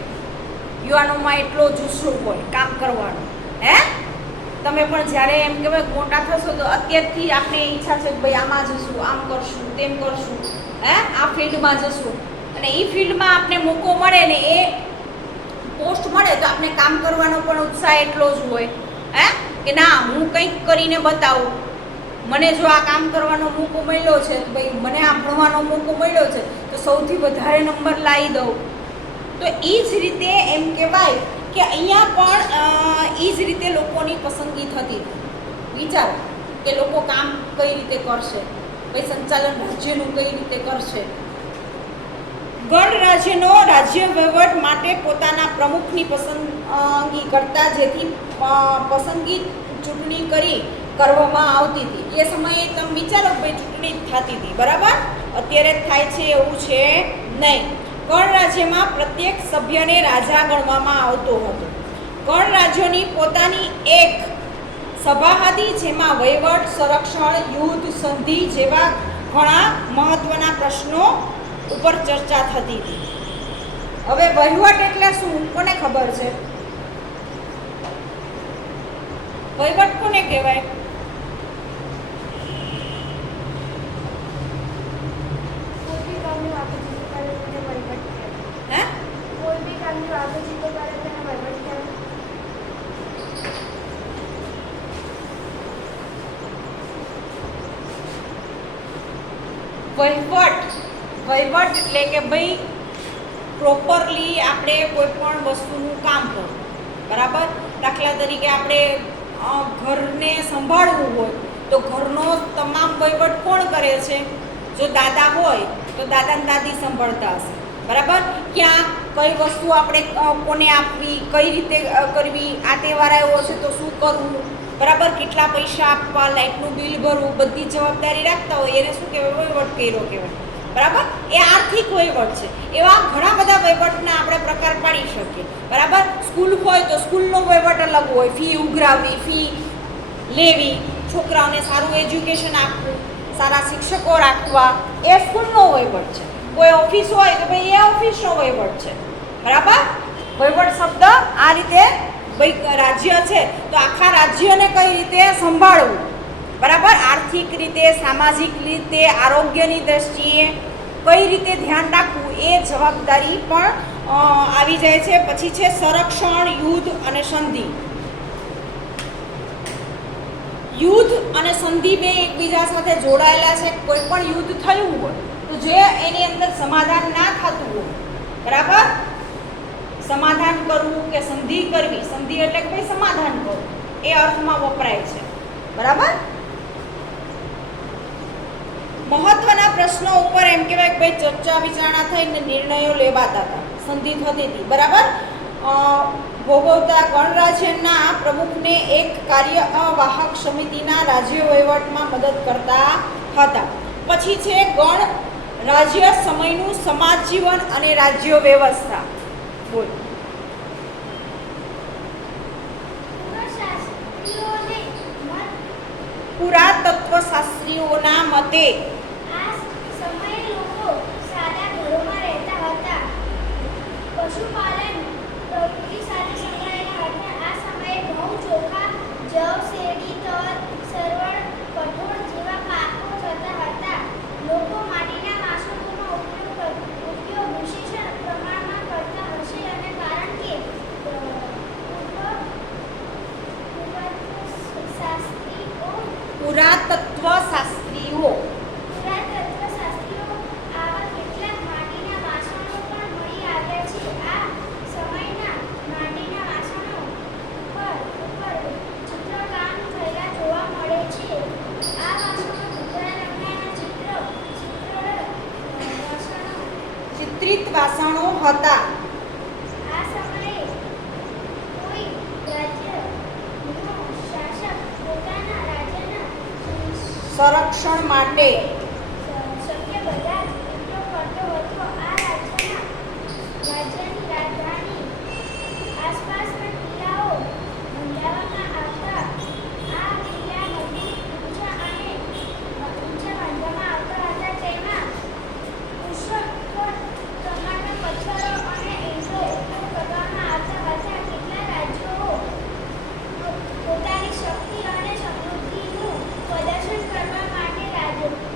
યુવાનોમાં એટલો જુસ્સો હોય કામ કરવાનો, હે? તમે પણ જ્યારે એમ કહેવાય મોટા થશો તો અત્યારથી આપણે ઈચ્છા છે કે ભાઈ આમાં જશું, આમ કરશું, તેમ કરશું, હે? આ ફિલ્ડમાં જશું, અને એ ફિલ્ડમાં આપણે મોકો મળે ને એ પોસ્ટ મળે તો આપણે કામ કરવાનો પણ ઉત્સાહ એટલો જ હોય, હે? કે ના હું કંઈક કરીને બતાવું, મને જો આ કામ કરવાનો મોકો મળ્યો છે તો ભાઈ મને આ ભણવાનો મોકો મળ્યો છે તો સૌથી વધારે નંબર લાવી દઉં. તો એ જ રીતે એમ કહેવાય કે અહીંયા પણ એ જ રીતે લોકોની પસંદગી થતી. વિચારો કે લોકો કામ કઈ રીતે કરશે, ભાઈ સંચાલન રાજ્યનું કઈ રીતે કરશે. ગણરાજ્યનો રાજ્ય વહીવટ માટે પોતાના પ્રમુખની પસંદગી કરતા, જેથી પસંદગી ચૂંટણી કરવામાં આવતી હતી. એ સમયે તમે વિચારો ભાઈ ચૂંટણી થતી હતી, બરાબર. અત્યારે થાય છે એવું છે નહીં. ગણરાજ્યમાં પ્રત્યેક સભ્યને રાજા ગણવામાં આવતો હતો. ગણરાજ્યોની પોતાની એક સભા હતી જેમાં વહીવટ, સંરક્ષણ, યુદ્ધ, સંધિ જેવા ઘણા મહત્વના પ્રશ્નો ઉપર ચર્ચા થતી હતી. હવે વહીવટ એટલે શું? કોને ખબર છે? વહીવટ કોને કહેવાય? કોઈ બી કામનું આપણે જીતો કરે તેને વહીવટ કહેવાય. હે? કોઈ બી કામનું આપણે જીતો કરે તેને વહીવટ કહેવાય. વહીવટ એટલે કે ભાઈ પ્રોપરલી આપણે કોઈ પણ વસ્તુનું કામ કરવું, બરાબર. દાખલા તરીકે આપણે ઘરને સંભાળવું હોય તો ઘરનો તમામ વહીવટ કોણ કરે છે? જો દાદા હોય તો દાદા ને દાદી સંભાળતા હશે, બરાબર. ક્યાં કઈ વસ્તુ આપણે કોને આપવી, કઈ રીતે કરવી, આ તહેવાર આવ્યો છે તો શું કરવું, બરાબર. કેટલા પૈસા આપવા, લાઇટનું બિલ ભરવું, બધી જવાબદારી રાખતા હોય એને શું કહેવાય? વહીવટ કર્યો કહેવાય, બરાબર. એ આર્થિક વહીવટ છે. એવા ઘણા બધા વહીવટના આપણે પ્રકાર પાડી શકીએ, બરાબર. સ્કૂલ હોય તો સ્કૂલનો વહીવટ અલગ હોય, ફી ઉઘરાવવી, ફી લેવી, છોકરાઓને સારું એજ્યુકેશન આપવું, સારા શિક્ષકો રાખવા, એ સ્કૂલનો વહીવટ છે. કોઈ ઓફિસ હોય તો ભાઈ એ ઓફિસનો વહીવટ છે, બરાબર. વહીવટ શબ્દ આ રીતે ભાઈ રાજ્ય છે તો આખા રાજ્યને કઈ રીતે સંભાળવું, બરાબર. આર્થિક રીતે, સામાજિક રીતે, આરોગ્યની દ્રષ્ટિએ કઈ રીતે ધ્યાન રાખવું એ જવાબદારી પણ આવી જાય છે. પછી છે સંરક્ષણ, યુદ્ધ અને સંધિ. યુદ્ધ અને સંધિ બે એકબીજા સાથે જોડાયેલા છે. કોઈ પણ યુદ્ધ થયું હોય તો જે એની અંદર સમાધાન ના થતું હોય, બરાબર, સમાધાન કરવું કે સંધિ કરવી, સંધિ એટલે કે ભાઈ સમાધાન કરવું, એ અર્થમાં વપરાય છે, બરાબર. મહત્વના પ્રશ્નો ઉપર એમ કહેવાય કે ભાઈ ચર્ચા વિચારણા થઈને નિર્ણયો લેવાતા હતા, સંધિ થતી હતી, બરાબર. ભોગવતા ગણરાજ્યના પ્રમુખને એક કાર્યવાહક સમિતિના રાજ્ય વહીવટમાં મદદ કરતા હતા. પછી છે ગણ રાજ્ય સમયનું સમાજ જીવન અને રાજ્ય વ્યવસ્થા. બોલ. પુરાશાસ્ત્રીઓને મત પુરાતત્વશાસ્ત્રીઓના મતે આ સમયે લોકો સાદા ઘરોમાં રહેતા હતા. પશુપાલન પ્રવૃત્તિ સાથે સંકળાયેલા હતા. આ સમયે ઘઉં, ચોખા, જવ, શેરડી, તલ, સરવણ, કઠોળ જેવા પાકો થતા હતા. લોકો માટીના વાસણોનો ઉપયોગ વિશેષ પ્રમાણમાં કરતા હશે અને કારણ કે પુરાતત્વશાસ્ત્રીઓ પુરાતત્વશાસ્ત્રીઓ આવા કેટલાક માટીના વાસણો પણ મળી આવ્યા છે. આ સમયના માટીના વાસણો ઉપર ચિત્રકામ થયેલા જોવા મળે છે. આ વાસણો ચિત્રિત વાસણો હતા. આ સમયે કોઈ રાજ્યનો શાસક પોતાના રાજ્યના સંરક્ષણ માટે શક્ય બધા જ ઉપયોગ કરતો હતો. આ રાજ્યની રાજધાની આસપાસના કિલ્લાઓ બંધાવવામાં આવતા. આ કિલ્લા મજબૂત, ઊંચા બાંધવામાં આવતા હતા. તેમાં પુષ્કળ પ્રમાણમાં પથ્થરો અને ઈંટો કરવામાં આવતા હતા. કેટલાક રાજ્યો પોતાની શક્તિ અને સમૃદ્ધિનું પ્રદર્શન કરવા માટે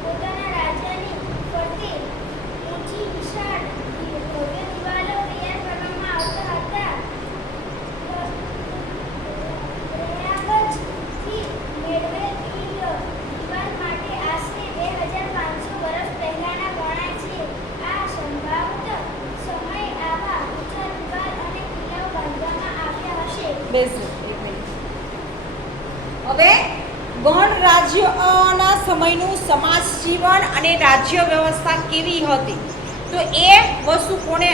પોતાના રાજ્યની ફરતે ઊંચી વિશાળ ભવ્ય દિવાલો તૈયાર કરવામાં આવતા હતા. પ્રયાગરાજથી મેળવેલ ઈંટ દિવાલ માટે આશરે 2500 વર્ષ પહેલાના ગણાય છે. આ સંભવતઃ સમયે આવા ઊંચા દિવાલ અને કિલ્લાઓ બાંધવામાં આવ્યા હશે. બેસો એક મિનિટ. હવે ગણ રાજ્યના સમયનું સમાજ જીવન અને રાજ્ય વ્યવસ્થા કેવી હતી તો એ વસ્તુ કોણે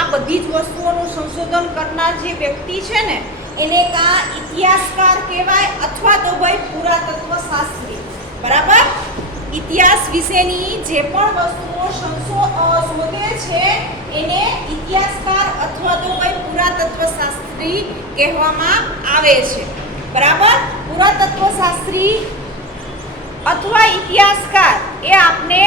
આ બધી જ વસ્તુઓનું સંશોધન કરનાર જે વ્યક્તિ છે ને એને કા ઇતિહાસકાર કહેવાય અથવા તો ભાઈ પુરાતત્વ શાસ્ત્રી. બરાબર. ઇતિહાસ વિશેની જે પણ વસ્તુઓ શોધે છે એને ઇતિહાસકાર અથવા તો ભાઈ પુરાતત્વ શાસ્ત્રી કહેવામાં આવે છે. બરાબર. પુરાતત્વ શાસ્ત્રી અથવા ઇતિહાસકાર એ આપણે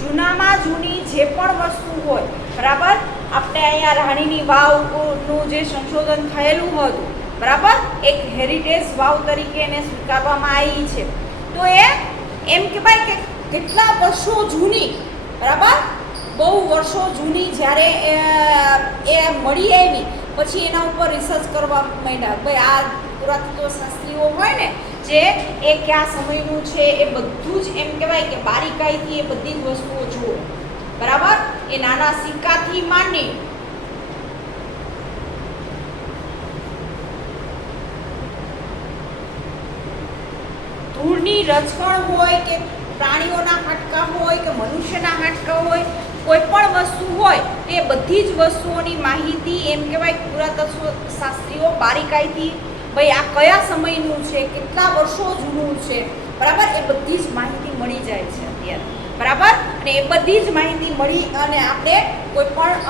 જૂનામાં જૂની જે પણ વસ્તુ હોય, બરાબર, આપણે અહીંયા રાણીની વાવનું જે સંશોધન થયેલું હતું, બરાબર, એક હેરિટેજ વાવ તરીકે એને સ્વીકારવામાં આવી છે. તો એ એમ કહેવાય કે કેટલા વર્ષો જૂની, બરાબર, બહુ વર્ષો જૂની જ્યારે એ મળી આવી પછી એના ઉપર રિસર્ચ કરવા માંડ્યા. ભાઈ આ પુરાતત્વ શાસ્ત્રીઓ હોય ને જે એ કયા સમયનું છે એ બધું જ એમ કહેવાય કે બારીકાઈથી એ બધી જ વસ્તુઓ જુઓ. બરાબર. એ નાના સિક્કાથી માંડી ધૂળની રજકણ હોય કે પ્રાણીઓના હાડકાં હોય કે મનુષ્યના હાડકાં હોય, કોઈ પણ વસ્તુ હોય એ બધી જ વસ્તુઓની માહિતી એમ કહેવાય પુરાતત્વ શાસ્ત્રીઓ બારીકાઈથી ભાઈ આ કયા સમયનું છે, કેટલા વર્ષો જૂનું છે, બરાબર, એ બધી જ માહિતી મળી જાય છે અત્યારે. બરાબર. અને એ બધી જ માહિતી મળી અને આપણે કોઈ પણ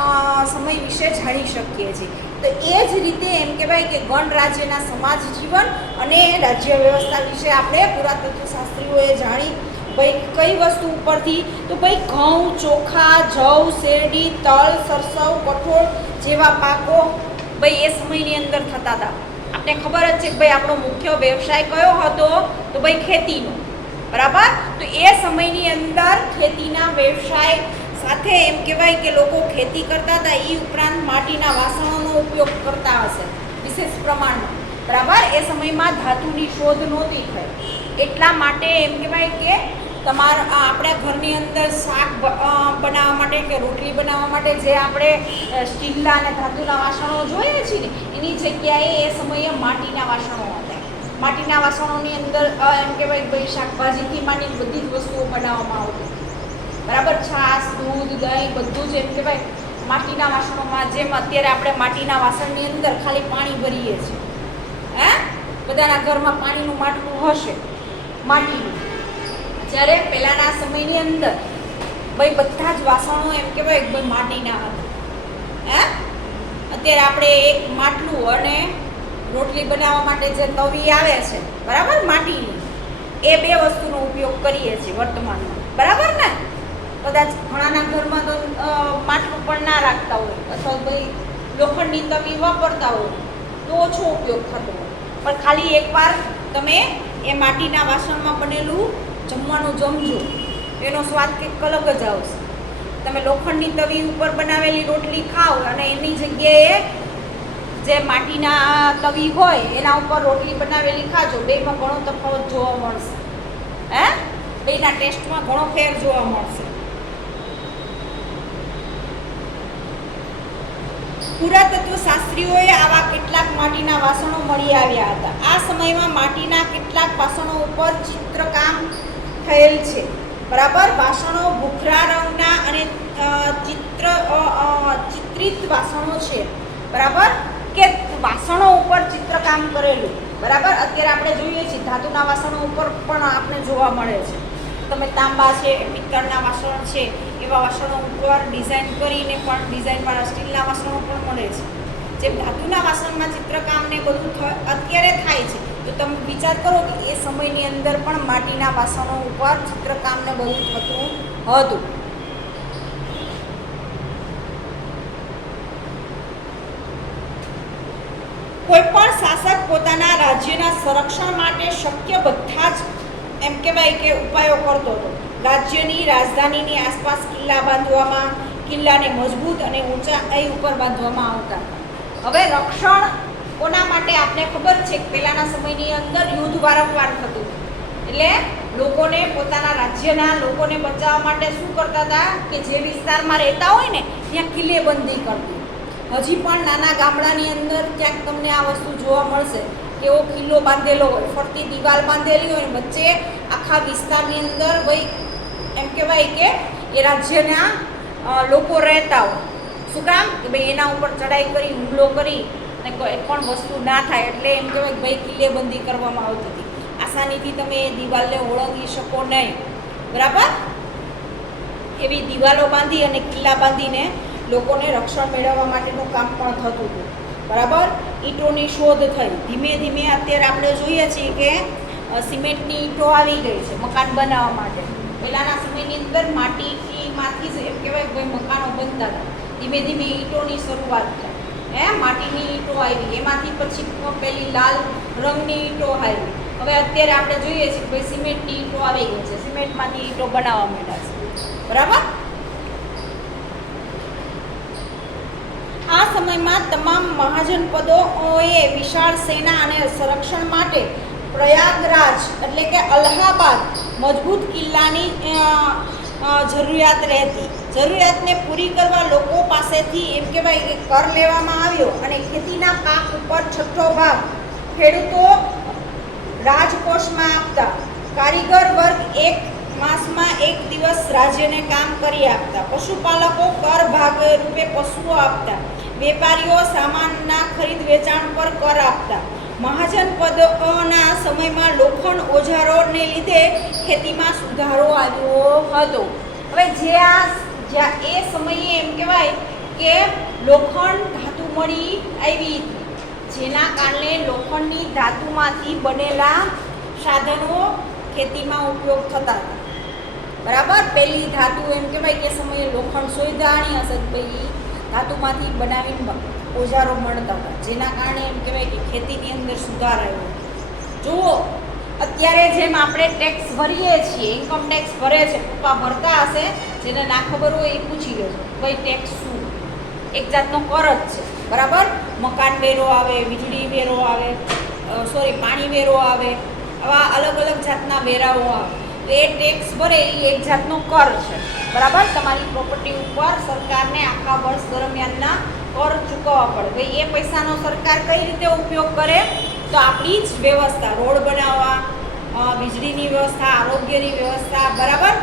સમય વિશે જાણી શકીએ છીએ. તો એ જ રીતે એમ કહેવાય કે ગણ રાજ્યના સમાજ જીવન અને રાજ્ય વ્યવસ્થા વિશે આપણે પુરાતત્વ શાસ્ત્રીઓએ જાણી. ભાઈ કઈ વસ્તુ ઉપરથી તો ભાઈ ઘઉં, ચોખા, જવ, શેરડી, તલ, સરસવ, કઠોળ જેવા પાકો ભાઈ એ સમયની અંદર થતા હતા. આપણે ખબર જ છે કે ભાઈ આપણો મુખ્ય વ્યવસાય કયો હતો તો ભાઈ ખેતીનો. બરાબર. તો એ સમયની અંદર ખેતીના વ્યવસાય સાથે એમ કહેવાય કે લોકો ખેતી કરતા હતા. એ ઉપરાંત માટીના વાસણોનો ઉપયોગ કરતા હશે વિશેષ પ્રમાણમાં. બરાબર. એ સમયમાં ધાતુની શોધ નહોતી થઈ એટલા માટે એમ કહેવાય કે તમારા આપણા ઘરની અંદર શાક બનાવવા માટે કે રોટલી બનાવવા માટે જે આપણે સ્ટીલના અને ધાતુના વાસણો જોઈએ છીએ ને એની જગ્યાએ એ સમયે માટીના વાસણો હતા. માટીના વાસણોની અંદર એમ કહેવાય કે ભાઈ શાકભાજીથી માંડીને બધી જ વસ્તુઓ બનાવવામાં આવતી. બરાબર. છાશ, દૂધ, દહીં બધું જ એમ કહેવાય માટીના વાસણોમાં. જેમ અત્યારે આપણે માટીના વાસણની અંદર ખાલી પાણી ભરીએ છીએ. હે બધાના ઘરમાં પાણીનું માટલું હશે માટીનું, જ્યારે પહેલાના સમયની અંદર ભાઈ બધા જ વાસણો એમ કહેવાય કે ભાઈ માટીના હતા. અત્યારે આપણે એક માટલું અને રોટલી બનાવવા માટે જે તવી આવે છે બરાબર માટીની, એ બે વસ્તુનો ઉપયોગ કરીએ છીએ વર્તમાનમાં, બરાબર ને. કદાચ ઘણાના ઘરમાં તો માટલું પણ ના રાખતા હોય અથવા ભાઈ લોખંડની તવી વાપરતા હોય તો ઓછો ઉપયોગ થતો હોય, પણ ખાલી એકવાર તમે એ માટીના વાસણમાં બનેલું જમવાનું જમજો, એનો સ્વાદ કંઈક અલગ જ આવશે. તમે લોખંડની તવી ઉપર બનાવેલી રોટલી ખાઓ અને એની જગ્યાએ જે માટીના તવી હોય એના ઉપર રોટલી બનાવેલી ખાજો, બેમાં ઘણો તફાવત જોવા મળશે. બેના ટેસ્ટમાં ઘણો ફેર જોવા મળશે. પુરાતત્વ શાસ્ત્રીઓએ આવા કેટલાક માટીના વાસણો મળી આવ્યા હતા. આ સમયમાં માટીના કેટલાક વાસણો ઉપર ચિત્રકામ થયેલ છે, બરાબર. વાસણો ભૂખરા રંગના અને ચિત્રિત વાસણો છે, બરાબર, કે વાસણો ઉપર ચિત્રકામ કરેલું, બરાબર. અત્યારે આપણે જોઈએ છીએ ધાતુના વાસણો ઉપર પણ આપણે જોવા મળે છે. તમે તાંબા છે, પિત્તળના વાસણ છે, એવા વાસણો ઉપર ડિઝાઇન કરીને પણ ડિઝાઇનવાળા સ્ટીલના વાસણો પણ મળે છે. જેમ ધાતુના વાસણમાં ચિત્રકામ ને બધું અત્યારે થાય છે, તો તમે વિચાર કરો કે એ સમયની અંદર પણ માટીના વાસણો ઉપર ચિત્રકામ ને બધું થતું હતું. કોઈ પણ શાસક પોતાના રાજ્યના સંરક્ષણ માટે શક્ય બધા જ એમ કહેવાય કે ઉપાયો કરતો હતો. રાજ્યની રાજધાનીની આસપાસ કિલ્લા બાંધવામાં, કિલ્લાને મજબૂત અને ઊંચાઈ ઉપર બાંધવામાં આવતા. હવે રક્ષણ કોના માટે આપને ખબર છે કે પહેલાના સમયની અંદર યુદ્ધ વારંવાર થતું, એટલે લોકોને પોતાના રાજ્યના લોકોને બચાવવા માટે શું કરતા હતા કે જે વિસ્તારમાં રહેતા હોય ને ત્યાં કિલ્લેબંધી કરતી. હજી પણ નાના ગામડાની અંદર ક્યાંક તમને આ વસ્તુ જોવા મળશે કે એવો કિલ્લો બાંધેલો હોય, ફરતી દિવાલ બાંધેલી હોય, વચ્ચે આખા વિસ્તારની અંદર ભાઈ એમ કહેવાય કે એ રાજ્યના લોકો રહેતા હોય. શું કામ કે ભાઈ એના ઉપર ચડાઈ કરી હુમલો કરી અને કોઈ પણ વસ્તુ ના થાય એટલે એમ કહેવાય કે ભાઈ કિલ્લેબંધી કરવામાં આવતી હતી. આસાનીથી તમે એ દિવાલને ઓળંગી શકો નહીં, બરાબર. એવી દિવાલો બાંધી અને કિલ્લા બાંધીને લોકોને રક્ષણ મેળવવા માટેનું કામ પણ થતું હતું, બરાબર. ઈંટોની શોધ થઈ ધીમે ધીમે. અત્યારે આપણે જોઈએ છીએ કે સિમેન્ટની ઈંટો આવી ગઈ છે મકાન બનાવવા માટે. પહેલાંના સમયની અંદર માટીમાંથી જ એમ કહેવાય ભાઈ મકાનો બનતા હતા. ધીમે ધીમે ઈંટોની શરૂઆત થઈ, માટીની ઈંટો આવી, એમાંથી પછી પેલી લાલ રંગની ઈંટો આવી. હવે અત્યારે આપણે જોઈએ છીએ કે ભાઈ સિમેન્ટની ઈંટો આવી ગઈ છે, સિમેન્ટમાંથી ઈંટો બનાવવા માંડ્યા છે, બરાબર. આ સમયમાં તમામ મહાજનપદોએ વિશાળ સેના અને સંરક્ષણ માટે પ્રયાગરાજ એટલે કે અલ્હાબાદ મજબૂત કિલ્લાની જરૂરિયાત રહેતી. જરૂરિયાતને પૂરી કરવા લોકો પાસેથી એમ કહેવાય કે કર લેવામાં આવ્યો અને ખેતીના પાક ઉપર 6ઠ્ઠો ભાગ ખેડૂતો રાજકોષમાં આપતા. કારીગર વર્ગ એક માસમાં એક દિવસ રાજ્યને કામ કરી આપતા. પશુપાલકો કર ભાગ રૂપે પશુઓ આપતા. વેપારીઓ સામાનના ખરીદ વેચાણ પર કર આપતા. મહાજનપદોના સમયમાં લોખંડ ઓજારોને લીધે ખેતીમાં સુધારો આવ્યો હતો. હવે જ્યાં એ સમયે એમ કહેવાય કે લોખંડ ધાતુ મળી આવી હતી, જેના કારણે લોખંડની ધાતુમાંથી બનેલા સાધનો ખેતીમાં ઉપયોગ થતા હતા, બરાબર. પહેલી ધાતુ એમ કહેવાય કે સમયે લોખંડ શોધાણી હશે ભાઈ ધાતુમાંથી બનાવીને ઓજારો મળતા હતા, જેના કારણે એમ કહેવાય કે ખેતીની અંદર સુધાર આવ્યો. જુઓ અત્યારે જેમ આપણે ટેક્સ ભરીએ છીએ, ઇન્કમ ટેક્સ ભરે છે, પપ્પા ભરતા હશે, જેને ના ખબર હોય એ પૂછી લેજો ભાઈ ટેક્સ શું. એક જાતનો કર જ છે, બરાબર. મકાન વેરો આવે, વીજળી વેરો આવે, પાણી વેરો આવે, આવા અલગ અલગ જાતના વેરાઓ આવે. એ ટેક્સ ભરે એ એક જાતનો કર છે, બરાબર. તમારી પ્રોપર્ટી ઉપર સરકારને આખા વર્ષ દરમિયાનના કર ચૂકવવા પડે. ભાઈ એ પૈસાનો સરકાર કઈ રીતે ઉપયોગ કરે તો આપણી જ વ્યવસ્થા, રોડ બનાવવા, વીજળીની વ્યવસ્થા, આરોગ્યની વ્યવસ્થા, બરાબર.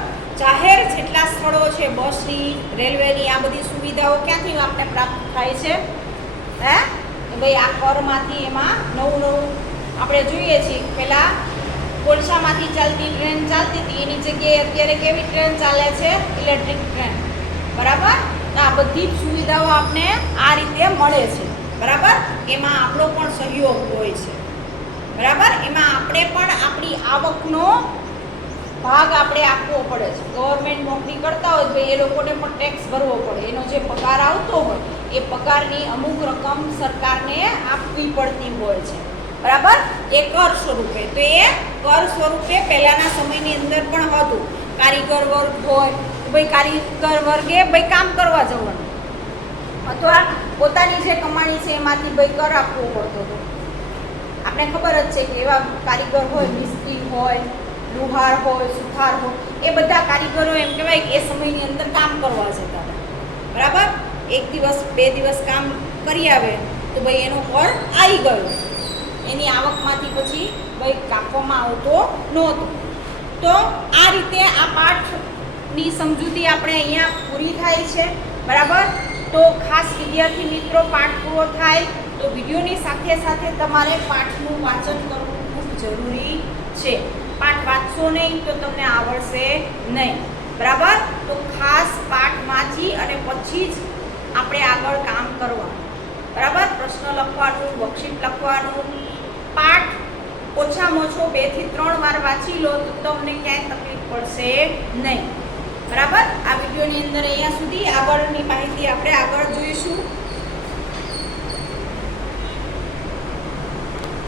જાહેર જેટલા સ્થળો છે, બસની, રેલવેની, આ બધી સુવિધાઓ ક્યાંથી આપણે પ્રાપ્ત થાય છે? ભાઈ આ કરમાંથી એમાં નવું આપણે જોઈએ છીએ પહેલાં કોલસામાંથી ચાલતી ટ્રેન ચાલતી હતી એની જગ્યાએ અત્યારે કેવી ટ્રેન ચાલે છે? Electric train. બરાબર? તો આ બધી જ સુવિધાઓ આપણે આ રીતે મળે છે. બરાબર? એમાં આપણો પણ સહયોગ હોય છે. બરાબર? એમાં આપણે પણ આપણી આવકનો ભાગ આપણે આપવો પડે છે. ગવર્મેન્ટ નોકરી કરતા હોય તો એ લોકોને પણ ટેક્સ ભરવો પડે. એનો જે પગાર આવતો હોય એ પગારની અમુક રકમ સરકારને આપવી પડતી હોય છે. બરાબર? એ કર સ્વરૂપે. તો એ કર સ્વરૂપે પહેલાંના સમયની અંદર પણ હતું. કારીગર વર્ગ હોય ભાઈ કારીગર વર્ગે ભાઈ કામ કરવા જવાનું અથવા પોતાની જે કમાણી છે એમાંથી ભાઈ કર આપવો પડતો હતો. આપણે ખબર જ છે કે એવા કારીગર હોય, મિસ્ત્રી હોય, લુહાર હોય, સુથાર હોય, એ બધા કારીગરો એમ કહેવાય કે એ સમયની અંદર કામ કરવા જતા હતા. બરાબર? 1 દિવસ 2 દિવસ કામ કરી આવે તો ભાઈ એનો કર આવી ગયો. એની આવકમાંથી પછી ભાઈ કાપવામાં આવતો નહોતો. તો આ રીતે આ પાઠની સમજૂતી આપણે અહીંયા પૂરી થાય છે. બરાબર? તો ખાસ વિદ્યાર્થી મિત્રો પાઠ પૂરો થાય તો વિડીયોની સાથે સાથે તમારે પાઠનું વાંચન કરવું ખૂબ જરૂરી છે. પાઠ વાંચશો નહીં તો તમને આવડશે નહીં. બરાબર? તો ખાસ પાઠ વાંચી અને પછી જ આપણે આગળ કામ કરવાનું. બરાબર? પ્રશ્ન લખવાનું, વર્કશીટ લખવાનું. પાઠ ઓછામાં ઓછો 2 થી 3 વાર વાંચી લો તો તમને ક્યાંય તકલીફ પડશે નહીં. બરાબર? આ વિડીયોની અંદર અહીંયા સુધી આગળની માહિતી આપણે આગળ જોઈશું.